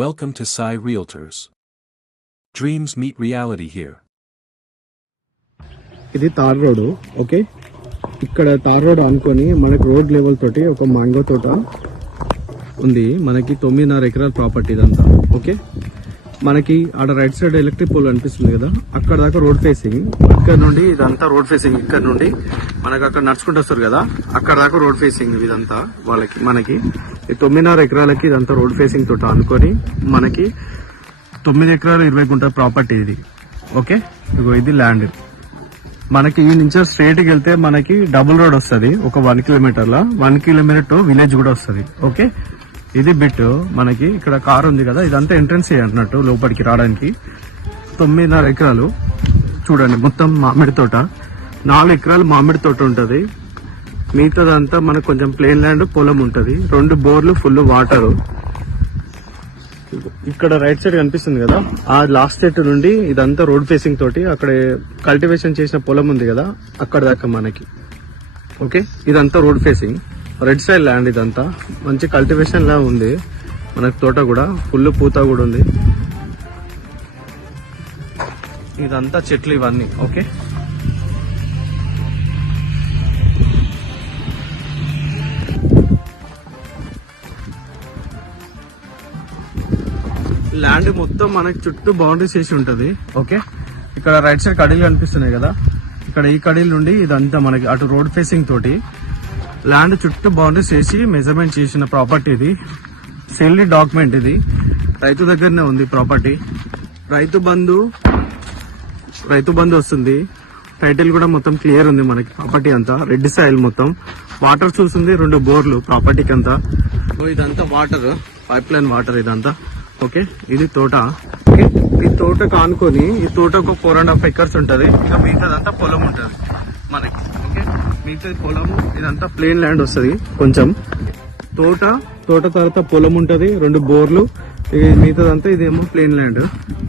Welcome to Sai Realtors. Dreams meet reality here. ఇది tar road. Okay, ఇక్కడ tar road అనుకొని మనకి road level తోటి ఒక మ్యాంగో తోట ఉంది. మనకి 9.5 ఎకరాల ప్రాపర్టీ ఇదంతా. ఓకే, మనకి ఆడ రైట్ సైడ్ ఎలక్ట్రిక్ పోల్ అనిపిస్తుంది కదా, అక్కడ దాకా రోడ్ ఫేసింగ్. ఇక్కడ నుండి ఇదంతా రోడ్ ఫేసింగ్. ఇక్కడ నుండి మనకి అక్కడ నడుచుకుంటూ వస్తారు కదా, అక్కడ దాకా రోడ్ ఫేసింగ్ ఇదంతా. మనకి 9.5 ఎకరాలకి ఇదంతా రోడ్ ఫేసింగ్ తోట అనుకొని మనకి 9 ఎకరాలు 20 గుంటల ప్రాపర్టీ ఇది. ఓకే, ఇగో ఇది ల్యాండ్. మనకి ఈ నుంచి స్ట్రైట్ కి వెళ్తే మనకి డబుల్ రోడ్ వస్తుంది ఒక 1 కిలోమీటర్ల. 1 కిలోమీటర్ విలేజ్ కూడా వస్తుంది. ఓకే, ఇది బిట్. మనకి ఇక్కడ కార్ ఉంది కదా, ఇదంతా ఎంట్రన్స్ అన్నట్టు లోపలికి రావడానికి. 9.5 ఎకరాలు చూడండి, మొత్తం మామిడి తోట. 4 ఎకరాలు మామిడి తోట ఉంటది. మిగతాదంతా మనకు కొంచెం ప్లేన్ ల్యాండ్, పొలం ఉంటది. 2 బోర్లు, ఫుల్ వాటర్. ఇక్కడ రైట్ సైడ్ కనిపిస్తుంది కదా, ఆ లాస్ట్ సెట్ నుండి ఇదంతా రోడ్ ఫేసింగ్ తోటి అక్కడ కల్టివేషన్ చేసిన పొలం ఉంది కదా, అక్కడ దాకా మనకి. ఓకే, ఇదంతా road facing. Red side land ఇదంతా. మంచి కల్టివేషన్ లా ఉంది మనకి. తోట కూడా ఫుల్ పూత కూడా ఉంది. ఇదంతా చెట్లు ఇవన్నీ. ఓకే, ల్యాండ్ మొత్తం మనకి చుట్టూ బౌండరీస్ చేసి ఉంటది. ఓకే, ఇక్కడ రైట్ సైడ్ కడీలు కనిపిస్తున్నాయి కదా, ఇక్కడ ఈ కడీల నుండి ఇదంతా మనకి అటు రోడ్ ఫేసింగ్ తోటి ల్యాండ్ చుట్టూ బౌండరీస్ చేసి మెజర్మెంట్ చేసిన ప్రాపర్టీ ఇది. సెల్లి డాక్యుమెంట్ ఇది. రైతు దగ్గరనే ఉంది ప్రాపర్టీ. రైతు బంధు వస్తుంది. టైటిల్ కూడా మొత్తం క్లియర్ ఉంది మనకి. ప్రాపర్టీ అంతా రెడ్ సాయిల్, మొత్తం వాటర్ చూస్తుంది. 2 బోర్లు ప్రాపర్టీకి అంతా. ఇదంతా వాటర్, పైప్ లైన్ వాటర్ ఇదంతా. ఓకే, ఇది తోట. ఓకే, ఈ తోట కానుకొని ఈ తోటకు 4.5 ఎకర్స్ ఉంటది. ఇక మిగతాదంతా పొలం ఉంటది మనకి. ఓకే, మిగతా పొలం ఇదంతా ప్లేన్ ల్యాండ్ వస్తుంది కొంచెం. తోట తర్వాత పొలం ఉంటది, 2 బోర్లు. ఇక మిగతాదంతా ఇదేమో ప్లేన్ ల్యాండ్.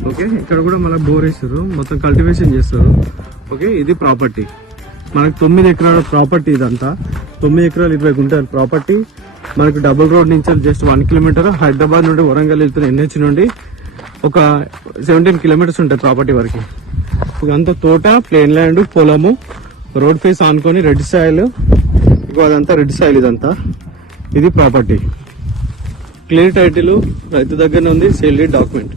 ఓకే, ఇక్కడ కూడా మనకు బోర్ వేస్తారు, మొత్తం కల్టివేషన్ చేస్తారు. ఓకే, ఇది ప్రాపర్టీ మనకి 9 ఎకరాల ప్రాపర్టీ ఇదంతా. 9 ఎకరాలు 20 గుంటల ప్రాపర్టీ మనకి. డబుల్ రోడ్ నుంచి జస్ట్ 1 కిలోమీటర్. హైదరాబాద్ నుండి వరంగల్ వెళ్తున్న NH నుండి ఒక 17 కిలోమీటర్స్ ఉంటాయి ప్రాపర్టీ వరకు. ఇదంతా తోట, ప్లేన్ ల్యాండ్, పొలము, రోడ్ ఫేస్ ఆనుకొని రెడ్ సాయిల్. ఇక అదంతా రెడ్ సాయిల్ ఇదంతా. ఇది ప్రాపర్టీ. క్లియర్ టైటిల్ రైతు దగ్గరనే ఉంది. Sale document.